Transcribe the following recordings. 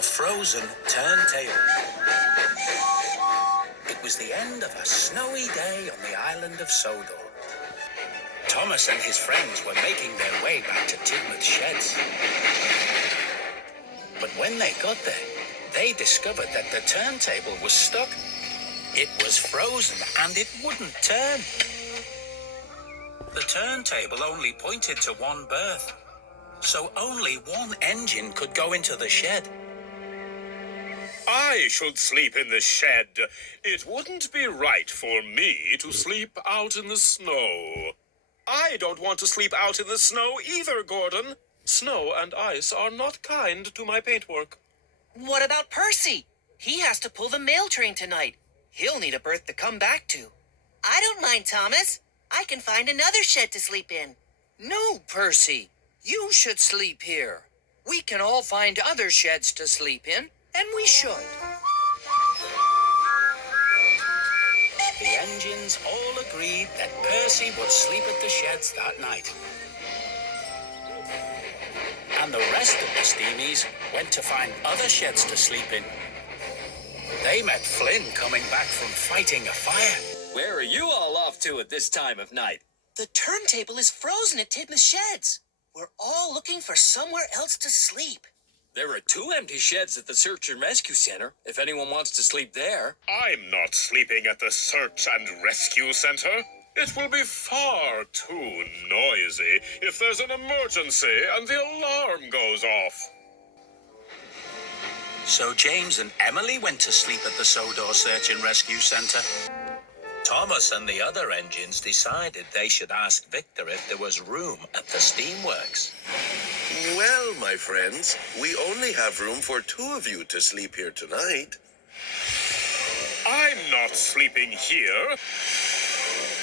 The frozen turntable. It was the end of a snowy day on the island of Sodor. Thomas and his friends were making their way back to Tidmouth's sheds. But when they got there, they discovered that the turntable was stuck. It was frozen and it wouldn't turn. The turntable only pointed to one berth, so only one engine could go into the shed. I should sleep in the shed. It wouldn't be right for me to sleep out in the snow. I don't want to sleep out in the snow either, Gordon. Snow and ice are not kind to my paintwork. What about Percy? He has to pull the mail train tonight. He'll need a berth to come back to. I don't mind, Thomas. I can find another shed to sleep in. No, Percy. You should sleep here. We can all find other sheds to sleep in, and we should. The engines all agreed that Percy would sleep at the sheds that night. And the rest of the steamies went to find other sheds to sleep in. They met Flynn coming back from fighting a fire. Where are you all off to at this time of night? The turntable is frozen at Tidmouth's sheds. We're all looking for somewhere else to sleep. There are 2 empty sheds at the Search and Rescue Center, if anyone wants to sleep there. I'm not sleeping at the Search and Rescue Center. It will be far too noisy if there's an emergency and the alarm goes off. So James and Emily went to sleep at the Sodor Search and Rescue Center. Thomas and the other engines decided they should ask Victor if there was room at the steamworks. Well, my friends, we only have room for 2 of you to sleep here tonight. I'm not sleeping here.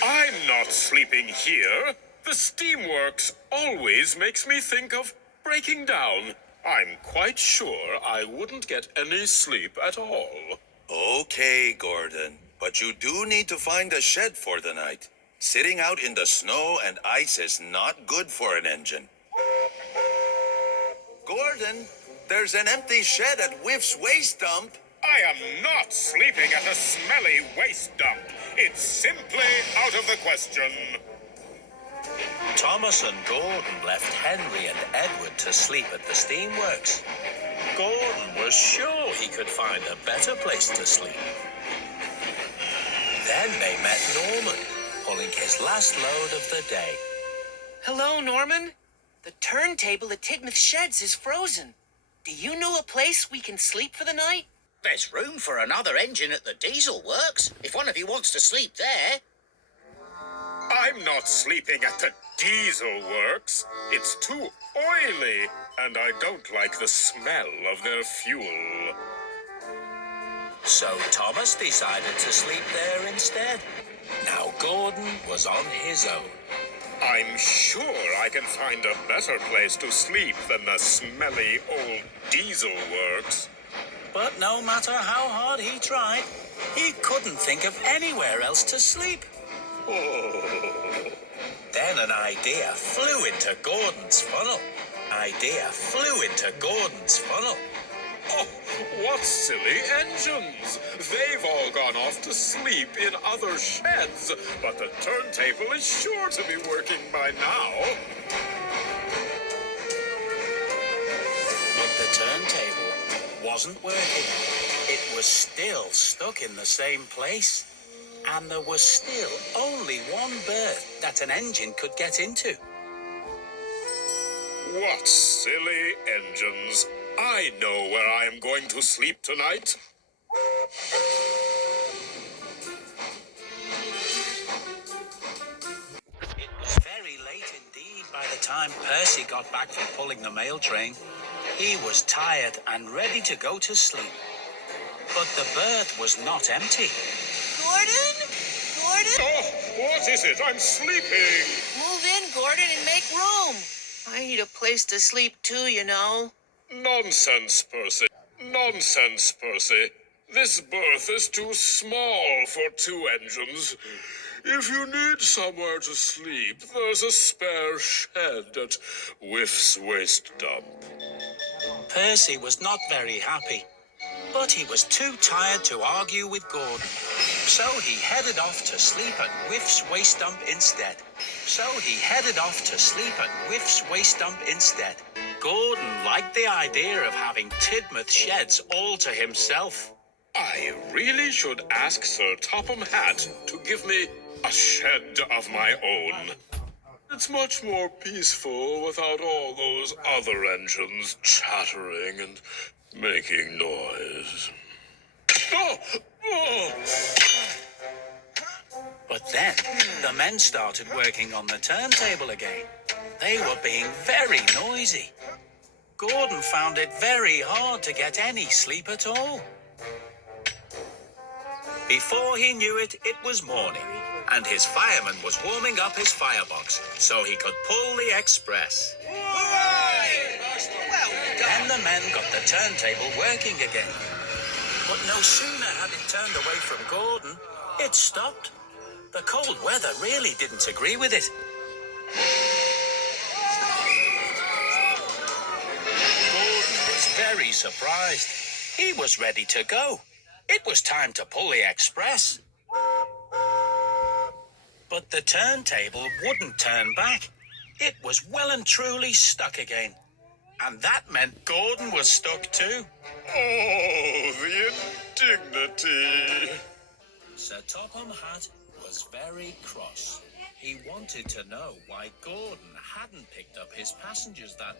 I'm not sleeping here. The steamworks always makes me think of breaking down. I'm quite sure I wouldn't get any sleep at all. Okay, Gordon, but you do need to find a shed for the night. Sitting out in the snow and ice is not good for an engine. Gordon, there's an empty shed at Whiff's waste dump. I am not sleeping at a smelly waste dump. It's simply out of the question. Thomas and Gordon left Henry and Edward to sleep at the steamworks. Gordon was sure he could find a better place to sleep. Then they met Norman, pulling his last load of the day. Hello, Norman. The turntable at Tidmouth's sheds is frozen. Do you know a place we can sleep for the night? There's room for another engine at the diesel works, if one of you wants to sleep there. I'm not sleeping at the diesel works. It's too oily, and I don't like the smell of their fuel. So Thomas decided to sleep there instead. Now Gordon was on his own. I'm sure I can find a better place to sleep than the smelly old diesel works. But no matter how hard he tried, he couldn't think of anywhere else to sleep. Oh. Then an idea flew into Gordon's funnel. Oh, what silly engines! They've all gone off to sleep in other sheds, but the turntable is sure to be working by now. But the turntable wasn't working. It was still stuck in the same place. And there was still only one berth that an engine could get into. What silly engines! I know where I am going to sleep tonight. It was very late indeed by the time Percy got back from pulling the mail train. He was tired and ready to go to sleep. But the berth was not empty. Gordon? Gordon? Oh, what is it? I'm sleeping. Move in, Gordon, and make room. I need a place to sleep too, you know. Nonsense, Percy. Nonsense, Percy. This berth is too small for 2 engines. If you need somewhere to sleep, there's a spare shed at Whiff's waste dump. Percy was not very happy, but he was too tired to argue with Gordon. So he headed off to sleep at Whiff's waste dump instead. Gordon liked the idea of having Tidmouth sheds all to himself. I really should ask Sir Topham Hatt to give me a shed of my own. It's much more peaceful without all those other engines chattering and making noise. Oh! Oh! But then the men started working on the turntable again. They were being very noisy. Gordon found it very hard to get any sleep at all. Before he knew it, it was morning, and his fireman was warming up his firebox so he could pull the express. Then the men got the turntable working again. But no sooner had it turned away from Gordon, it stopped. The cold weather really didn't agree with it. Gordon was very surprised. He was ready to go. It was time to pull the express. But the turntable wouldn't turn back. It was well and truly stuck again. And that meant Gordon was stuck too. Oh, the indignity! Sir Topham Hatt was very cross. He wanted to know why Gordon hadn't picked up his passengers that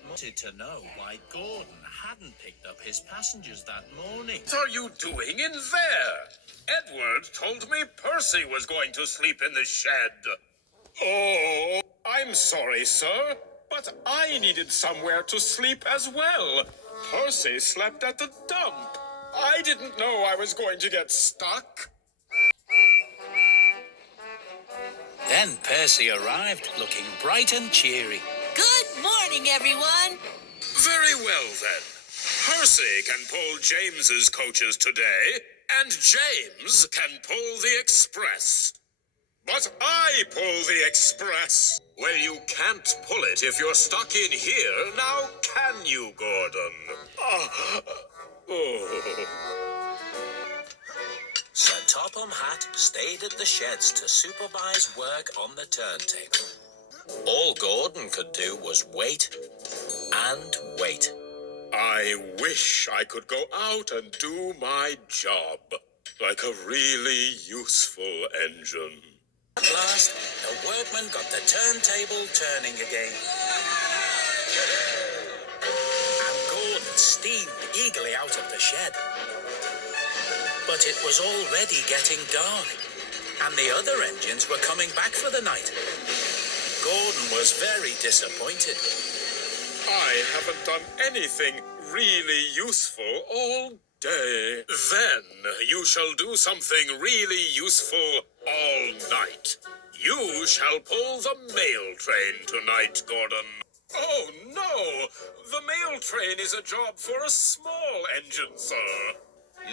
morning. What are you doing in there? Edward told me Percy was going to sleep in the shed. Oh, I'm sorry, sir, but I needed somewhere to sleep as well. Percy slept at the dump. I didn't know I was going to get stuck. Then Percy arrived, looking bright and cheery. Good morning, everyone. Very well, then. Percy can pull James's coaches today, and James can pull the express. But I pull the express. Well, you can't pull it if you're stuck in here, now can you, Gordon? Sir Topham Hatt stayed at the sheds to supervise work on the turntable. All Gordon could do was wait and wait. I wish I could go out and do my job like a really useful engine. At last, the workmen got the turntable turning again. And Gordon steamed eagerly out of the shed. But it was already getting dark, and the other engines were coming back for the night. Gordon was very disappointed. I haven't done anything really useful all day. Then you shall do something really useful all night. You shall pull the mail train tonight, Gordon. Oh, no! The mail train is a job for a small engine, sir.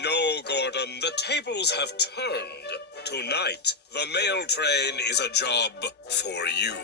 No, Gordon, the tables have turned. Tonight, the mail train is a job for you.